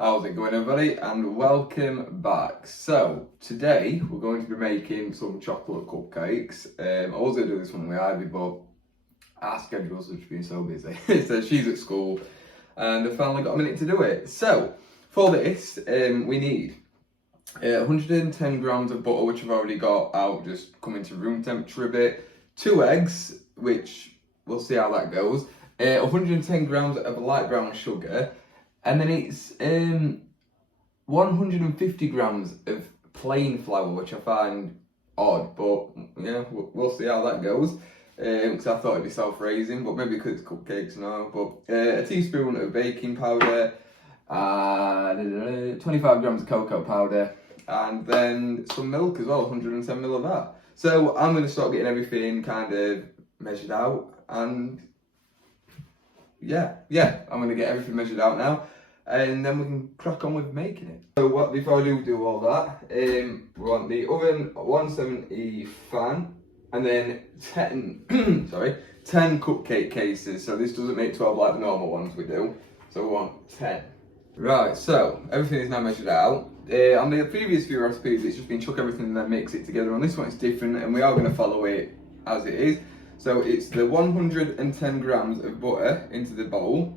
How's it going, everybody? And welcome back. So today we're going to be making some chocolate cupcakes. I was going to do this one with Ivy, but our schedules have been so busy. So she's at school and I finally got a minute to do it. So for this, we need 110 grams of butter, which I've already got out, just coming to room temperature a bit. 2 eggs, which we'll see how that goes. 110 grams of light brown sugar. And then it's 150 grams of plain flour, which I find odd, but yeah, we'll see how that goes. Because I thought it'd be self-raising, but maybe because it's cupcakes now. But a teaspoon of baking powder, 25 grams of cocoa powder, and then some milk as well, 110 ml of that. So I'm going to start getting everything kind of measured out, and yeah, I'm going to get everything measured out now, and then we can crack on with making it. So before I do all that, we want the oven 170 fan, and then 10 cupcake cases. So this doesn't make 12 like the normal ones we do, so we want 10. Right, so everything is now measured out. On the previous few recipes, it's just been chuck everything and then mix it together. On this one, it's different, and we are going to follow it as it is. So it's the 110 grams of butter into the bowl,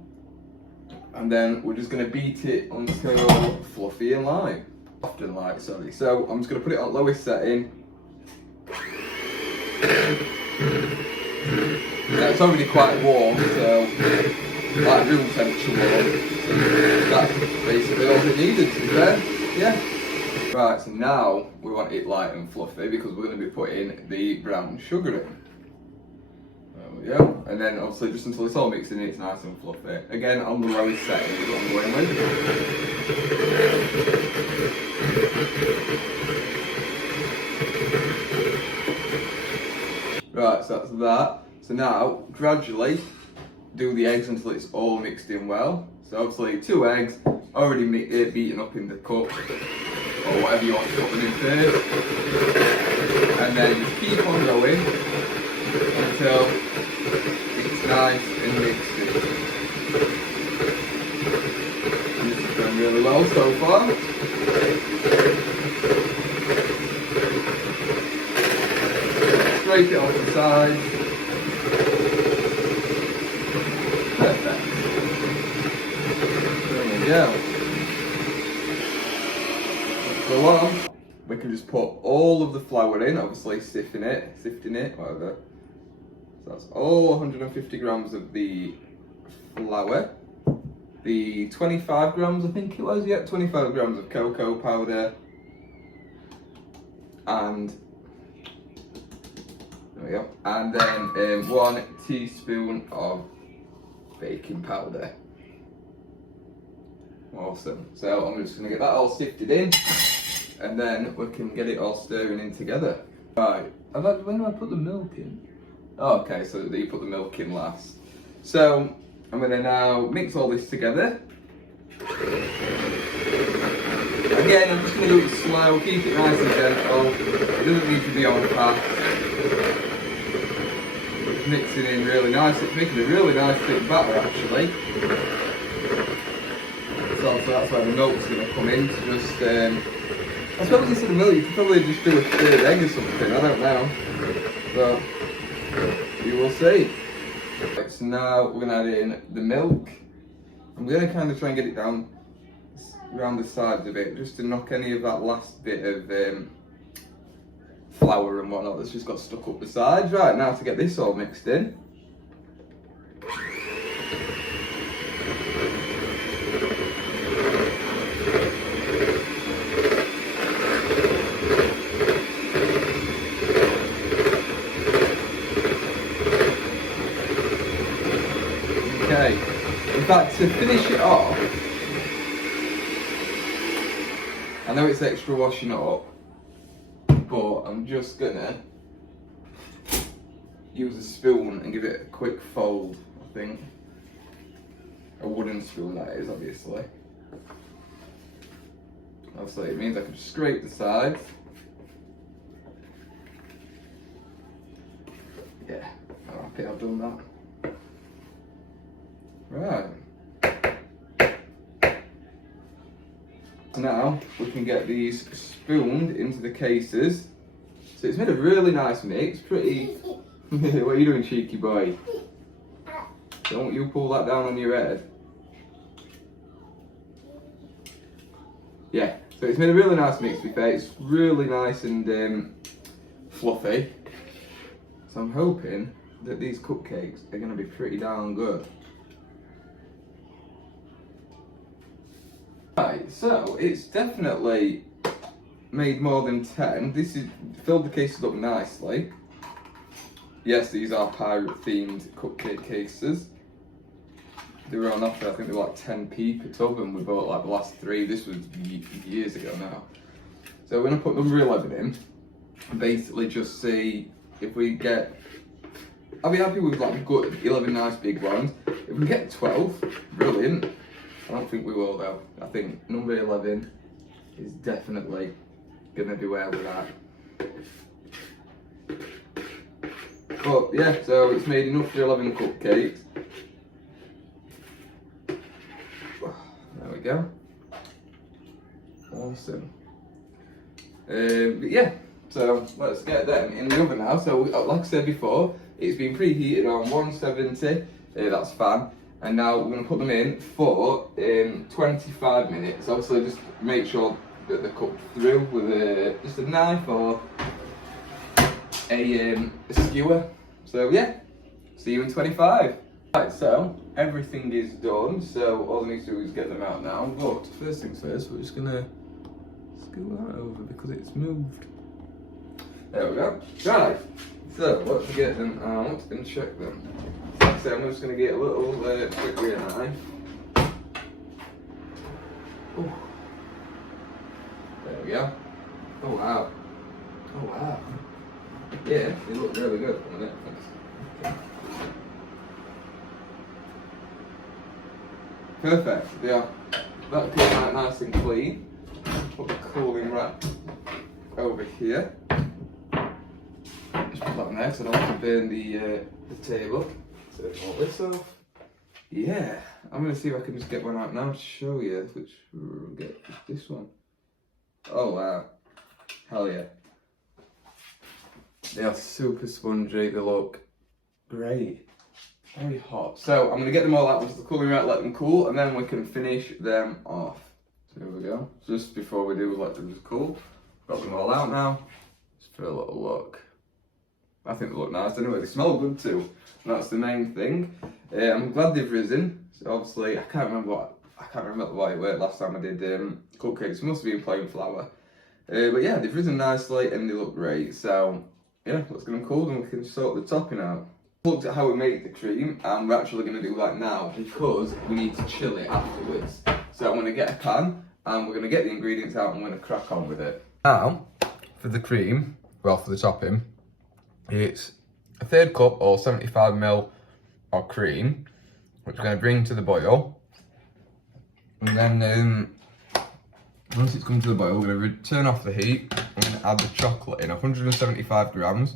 and then we're just going to beat it until fluffy and light. Soft and light, sorry. So I'm just going to put it on lowest setting. It's already quite warm, so like room temperature warm. So that's basically all it needed, to be fair. Yeah. Right, so now we want it light and fluffy because we're going to be putting the brown sugar in. There we go. And then obviously just until it's all mixed in, it's nice and fluffy. Again, on the lowest setting is what I'm going with. Right, so that's that. So now, gradually, do the eggs until it's all mixed in well. So obviously 2 eggs, already beaten up in the cup, or whatever you want to put them in first. And then just keep on going until it's nice and mixed in. And this is going really well so far. Scrape it off the sides. Perfect. There we go. So on, we can just put all of the flour in, obviously sifting it, whatever. So that's all 150 grams of the flour. The 25 grams, I think it was, yeah, 25 grams of cocoa powder. And there we go. And then 1 teaspoon of baking powder. Awesome. So I'm just going to get that all sifted in, and then we can get it all stirring in together. Right. When do I put the milk in? Oh, okay, so you put the milk in last. So I'm going to now mix all this together. Again, I'm just going to do it slow, keep it nice and gentle. It doesn't need to be on fast. It's mixing in really nice. It's making a really nice thick batter, actually. So that's where the milk's going to come in to just, I suppose instead of milk you could probably just do a 3rd egg or something, I don't know. But you will see. Right, so now we're going to add in the milk. I'm going to kind of try and get it down around the sides a bit, just to knock any of that last bit of flour and whatnot that's just got stuck up the sides. Right, now to get this all mixed in. Okay, in fact, to finish it off, I know it's extra washing up, but I'm just gonna use a spoon and give it a quick fold, I think. A wooden spoon, that is, obviously. Obviously, it means I can just scrape the sides. Yeah, I'm happy I've done that. Right. Now we can get these spooned into the cases. So it's made a really nice mix, pretty... What are you doing, cheeky boy? Don't you pull that down on your head. Yeah, so it's made a really nice mix, to be fair. It's really nice and fluffy. So I'm hoping that these cupcakes are going to be pretty darn good. Right, so it's definitely made more than 10. This is filled the cases up nicely. Yes, these are pirate themed cupcake cases. They were on offer, I think they were like 10p per tub, and we bought like the last 3. This was years ago now. So we're going to put number 11 in and basically just see if we get... I'll be happy with like good 11 nice big ones. If we get 12, brilliant. I don't think we will though. I think number 11 is definitely going to do well with that. But yeah, so it's made enough for 11 cupcakes. There we go. Awesome. But yeah, so let's get them in the oven now. So like I said before, it's been preheated on 170, that's fan. And now we're going to put them in for 25 minutes. Obviously just make sure that they're cooked through with just a knife or a skewer. So yeah, see you in 25. Right, so everything is done, so all I need to do is get them out now. But first things first, we're just gonna scoot that over because it's moved. There we go. Right, so let's get them out and check them. So I'm just gonna get a little quick rear knife. Ooh. There we go. Oh wow. Oh wow. Yeah, they look really good. Okay. Perfect, yeah. That came out nice and clean. Put the cooling wrap over here. Just put that in there so I don't have to burn the table. So all this off. Yeah, I'm going to see if I can just get one out now to show you which we'll get this one. Oh wow, hell yeah. They are super spongy, they look great. Very hot. So I'm going to get them all out onto the cooling rack, let them cool, and then we can finish them off. So here we go. Just before we do, let them just cool. Got them all out now. Just for a little look. I think they look nice anyway. They smell good too. And that's the main thing. I'm glad they've risen. So obviously, I can't remember what it worked last time I did cupcakes. It must have been plain flour. But yeah, they've risen nicely and they look great. So yeah, let's get them cooled and we can sort the topping out. Looked at how we make the cream, and we're actually going to do that now because we need to chill it afterwards. So I'm going to get a pan and we're going to get the ingredients out and we're going to crack on with it. Now, for the cream, well, for the topping, it's a 1/3 cup or 75ml of cream, which we're going to bring to the boil. And then once it's come to the boil, we're going to turn off the heat. I'm going to add the chocolate in, 175 grams.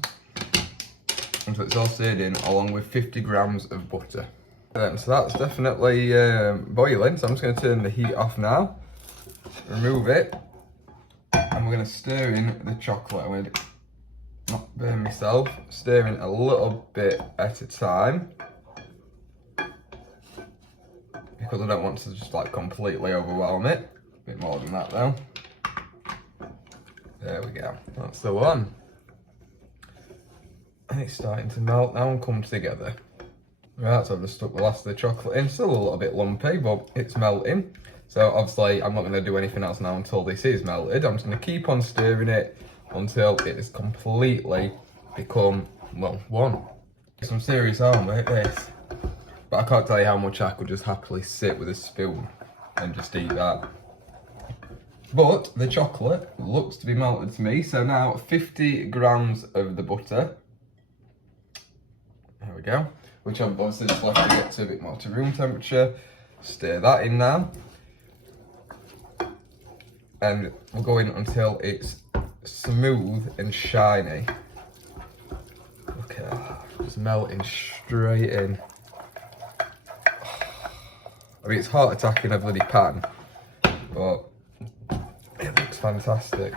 Until it's all stirred in, along with 50 grams of butter. So that's definitely boiling, so I'm just going to turn the heat off now, remove it, and we're going to stir in the chocolate. I'm going to not burn myself, stir in a little bit at a time, because I don't want to just like completely overwhelm it. A bit more than that though. There we go, that's the one. And it's starting to melt now and come together. Right, so I've just stuck the last of the chocolate in. Still a little bit lumpy, but it's melting. So obviously I'm not going to do anything else now until this is melted. I'm just going to keep on stirring it until it has completely become, well, one. Some serious armwork, this. But I can't tell you how much I could just happily sit with a spoon and just eat that. But the chocolate looks to be melted to me. So now 50 grams of the butter. There we go, which I've obviously just left to get to a bit more to room temperature. Stir that in now. And we'll go in until it's smooth and shiny. Look at that, just melting straight in. I mean, it's heart attack in a bloody pan, but fantastic.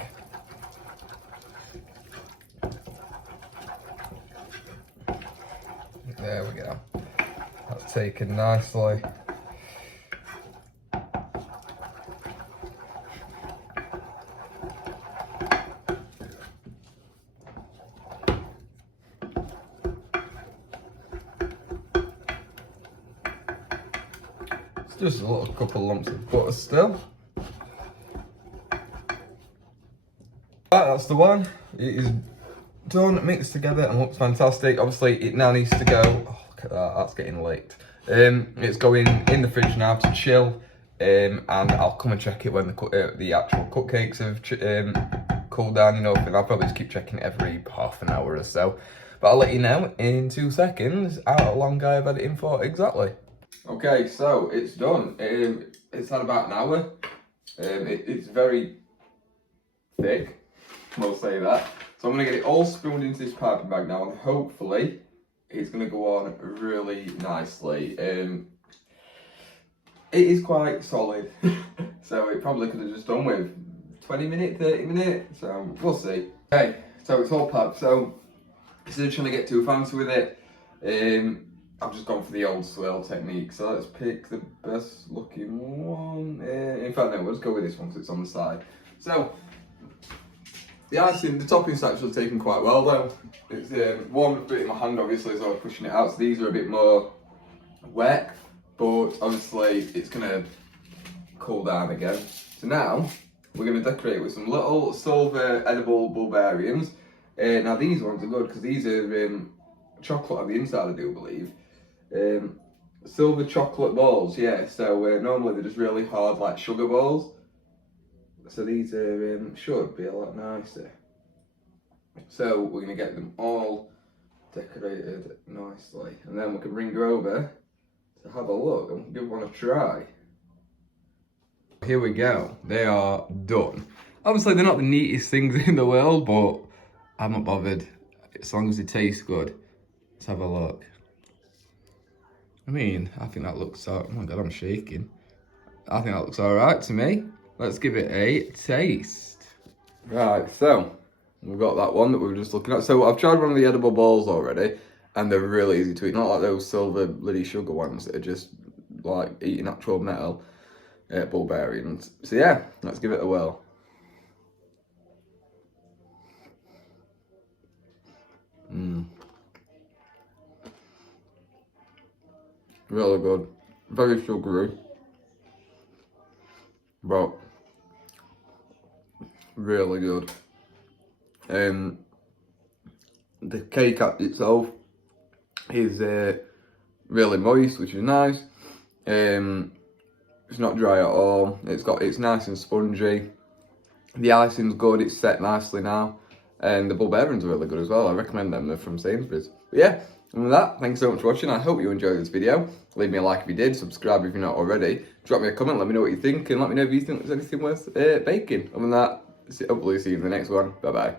There we go. That's taken nicely. It's just a little couple lumps of butter still. Right, that's the one. It is done, mixed together, and looks fantastic. Obviously, it now needs to go. Oh, look at that, that's getting licked. It's going in the fridge now to chill, and I'll come and check it when the actual cupcakes have cooled down enough, and I'll probably just keep checking it every half an hour or so. But I'll let you know in 2 seconds how long I've had it in for exactly. Okay, so it's done. It's had about an hour. It's very thick, we'll say that. So I'm going to get it all spooned into this piping bag now, and hopefully it's going to go on really nicely. It is quite solid, so it probably could have just done with 20 minutes, 30 minutes, so we'll see. Okay, so it's all packed, so instead of trying to get too fancy with it, I've just gone for the old swirl technique. So let's pick the best looking one. In fact, no, we'll just go with this one because it's on the side. So the icing, the topping's actually taken quite well though. It's warmed a bit in my hand obviously as I was pushing it out, so these are a bit more wet, but obviously it's gonna cool down again. So now we're gonna decorate with some little silver edible bulbarians. Now these ones are good because these are chocolate on the inside, I do believe. Silver chocolate balls, yeah, so normally they're just really hard like sugar balls. So these are, should be a lot nicer. So we're going to get them all decorated nicely. And then we can bring her over to have a look and give one a try. Here we go. They are done. Obviously they're not the neatest things in the world, but I'm not bothered. As long as they taste good. Let's have a look. I mean, I think that looks, oh my god, I'm shaking. I think that looks alright to me. Let's give it a taste. Right, so we've got that one that we were just looking at. So I've tried one of the edible balls already, and they're really easy to eat. Not like those silver bloody sugar ones that are just like eating actual metal bulbarians. So yeah, let's give it a whirl. Really good. Very sugary. But really good. The cake itself is really moist, which is nice. It's not dry at all. It's nice and spongy. The icing's good. It's set nicely now, and the bulbarians are really good as well. I recommend them. They're from Sainsbury's. But yeah. And with that, thanks so much for watching. I hope you enjoyed this video. Leave me a like if you did, subscribe if you're not already. Drop me a comment, let me know what you think, and let me know if you think there's anything worth baking. Other than that, hopefully see you in the next one. Bye bye.